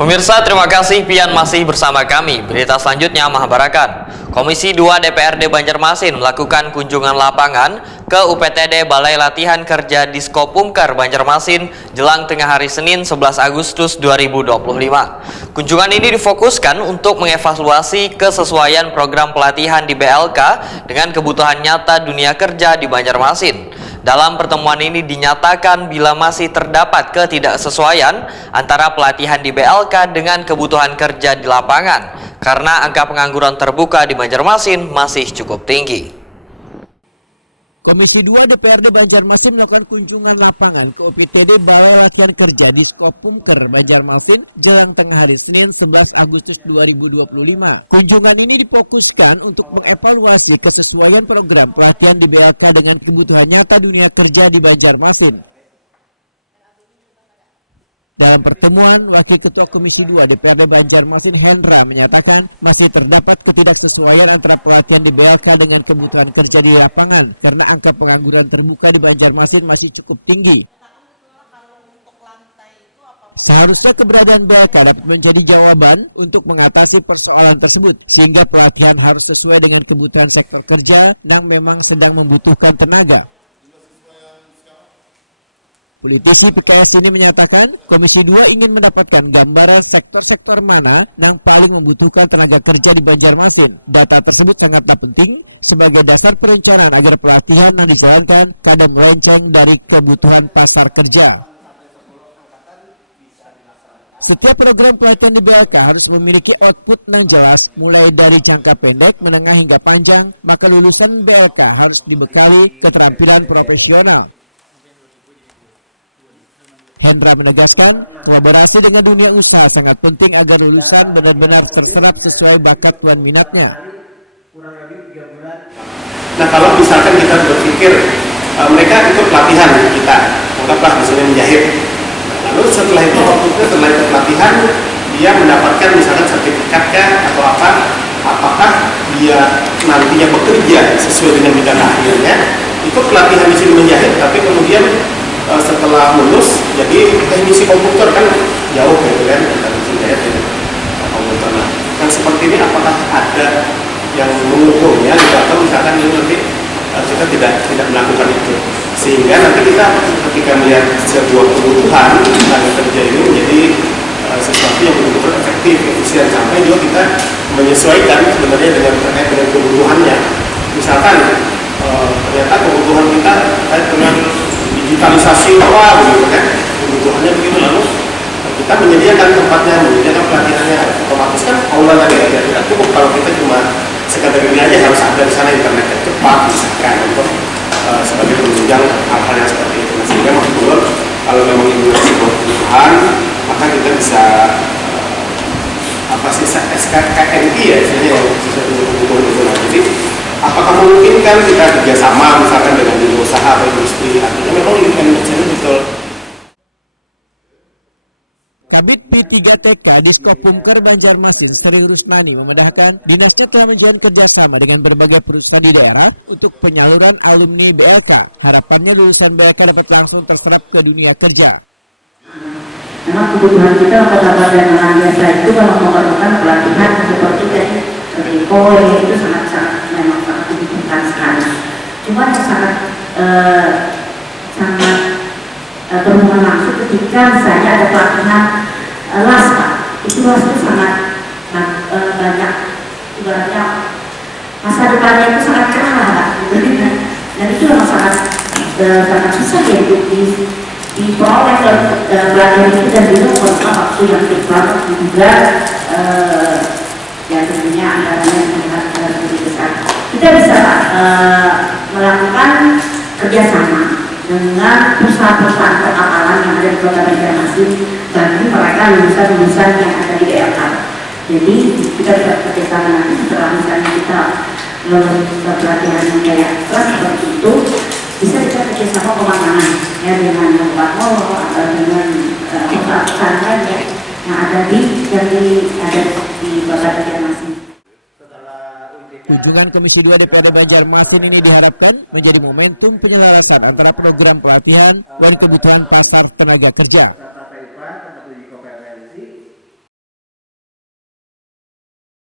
Pemirsa, terima kasih pian masih bersama kami. Berita selanjutnya mengabarkan, Komisi 2 DPRD Banjarmasin melakukan kunjungan lapangan ke UPTD Balai Latihan Kerja Diskopumker Banjarmasin jelang tengah hari Senin 11 Agustus 2025. Kunjungan ini difokuskan untuk mengevaluasi kesesuaian program pelatihan di BLK dengan kebutuhan nyata dunia kerja di Banjarmasin. Dalam pertemuan ini dinyatakan bila masih terdapat ketidaksesuaian antara pelatihan di BLK dengan kebutuhan kerja di lapangan, karena angka pengangguran terbuka di Banjarmasin masih cukup tinggi. Komisi 2 DPRD Banjarmasin melakukan kunjungan lapangan ke UPTD Balai Latihan Kerja Diskopumker Banjarmasin jelang tengah hari Senin 11 Agustus 2025. Kunjungan ini difokuskan untuk mengevaluasi kesesuaian program pelatihan di BLK dengan kebutuhan nyata dunia kerja di Banjarmasin. Dalam pertemuan, Wakil Ketua Komisi 2 DPRD Banjarmasin Hendra menyatakan masih terdapat ketidaksesuaian antara pelatihan di BLK dengan kebutuhan kerja di lapangan karena angka pengangguran terbuka di Banjarmasin masih cukup tinggi. Seharusnya keberadaan BLK dapat menjadi jawaban untuk mengatasi persoalan tersebut sehingga pelatihan harus sesuai dengan kebutuhan sektor kerja yang memang sedang membutuhkan tenaga. Politisi PKS ini menyatakan Komisi 2 ingin mendapatkan gambaran sektor-sektor mana yang paling membutuhkan tenaga kerja di Banjarmasin. Data tersebut sangatlah penting sebagai dasar perencanaan agar pelatihan yang dijalankan kadang melenceng dari kebutuhan pasar kerja. Setiap program pelatihan di BLK harus memiliki output yang jelas, mulai dari jangka pendek, menengah hingga panjang, maka lulusan BLK harus dibekali keterampilan profesional. Hendra menegaskan, kolaborasi dengan dunia usaha sangat penting agar lulusan benar-benar terserap sesuai bakat tuan minatnya. Nah, kalau misalkan kita berpikir mereka ikut pelatihan kita, anggaplah misalnya menjahit. Lalu setelah itu pelatihan, dia mendapatkan misalkan sertifikatkah atau apa, apakah dia nantinya bekerja sesuai dengan bidang akhirnya, ikut pelatihan di sini menjahit, tapi kemudian setelah lulus jadi teknisi komputer kan jauh gitu kan, teknisi jahit komputer. Nah, kan seperti ini apakah ada yang mengukurnya gitu, atau misalkan ini nanti kita tidak melakukan itu, sehingga nanti kita ketika melihat sebuah kebutuhan tenaga kerja ini menjadi sesuatu yang betul-betul efektif, efisien, sampai juga kita menyesuaikan sebenarnya terkait dengan kebutuhannya. Misalkan ternyata kebutuhan kita terkait dengan digitalisasi apa begitu kan, kebutuhannya begitu, lalu kita menyediakan tempatnya, menyediakan pelatihannya, otomatis kan aula tadi ya tidak cukup kalau kita cuma sekadar ini aja, harus ada di sana internet yang cepat misalkan untuk sebagai penunjang hal-hal yang seperti itu. Nah, sehingga maksudnya kalau memang itu sebuah kebutuhan, maka kita bisa SKKNI ya istilahnya yang sesuai dengan kebutuhan itu. Nah, jadi apakah mungkin kan kita kerjasama misalkan dengan dunia usaha atau industri, artinya memang ini betul. Kabid P3TK Diskopumker Banjarmasin Sri Rusnani memedahkan dinasnya telah menjalin kerjasama dengan berbagai perusahaan di daerah untuk penyaluran alumni BLK. Harapannya lulusan BLK dapat langsung terserap ke dunia kerja. Memang kebutuhan kita untuk sahabat dan biasa itu kalau memerlukan pelatihan seperti itu sangat memang sangat dibutuhkan sekali. Cuma yang sangat berhubungan langsung ketika misalnya ada pelatihan las, itu las itu sangat banyak, ibaratnya masa depannya itu sangat cerah, dan itu memang sangat susah ya diperoleh pelatihan itu, dan juga beberapa waktu yang terlalu juga ya tentunya anggarannya sangat besar. Kita bisa melakukan kerjasama dengan perusahaan-perusahaan perkapalan yang ada di Kota Banjarmasin bagi mereka lulusan-lulusan yang ada di BLK. Jadi kita bisa kerjasama nanti setelah misalnya kita lulus pelatihan yang kayak kelas seperti itu, bisa kita kerjasama pemasangan ya dengan Bapak Molo atau dengan perusahaan-perusahaan yang ada di Kota Banjarmasin. Kunjungan Komisi 2 DPRD Banjarmasin ini diharapkan menjadi momentum penyelarasan antara program pelatihan dan kebutuhan pasar tenaga kerja.